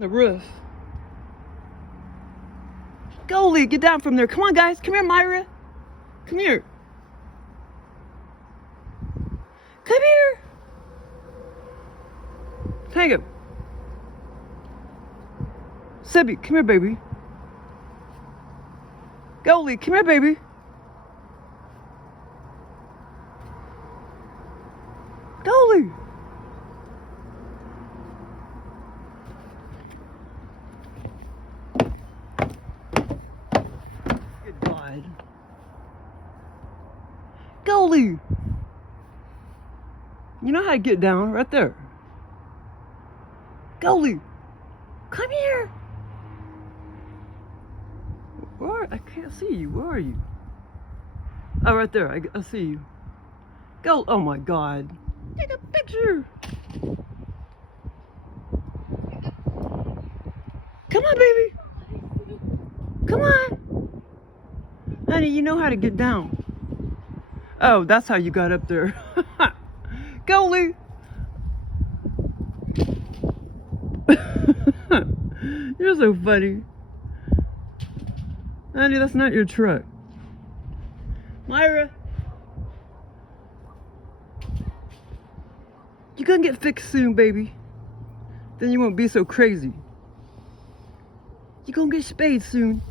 The roof. Goldie, get down from there. Come on, guys. Come here, Myra. Come here. Come here. Take him. Sebby, come here, baby. Goldie, come here, baby. Goldie. Good God. Goldie. You know how to get down right there. Goldie. Come here. Where? I can't see you. Where are you? Oh, right there. I see you. Go. Oh my God. Take a picture. Come on, baby. Come on. Honey, you know how to get down. Oh, that's how you got up there. Goldie. You're so funny. Honey, that's not your truck. Myra. You're gonna get fixed soon, baby. Then you won't be so crazy. You're gonna get spayed soon.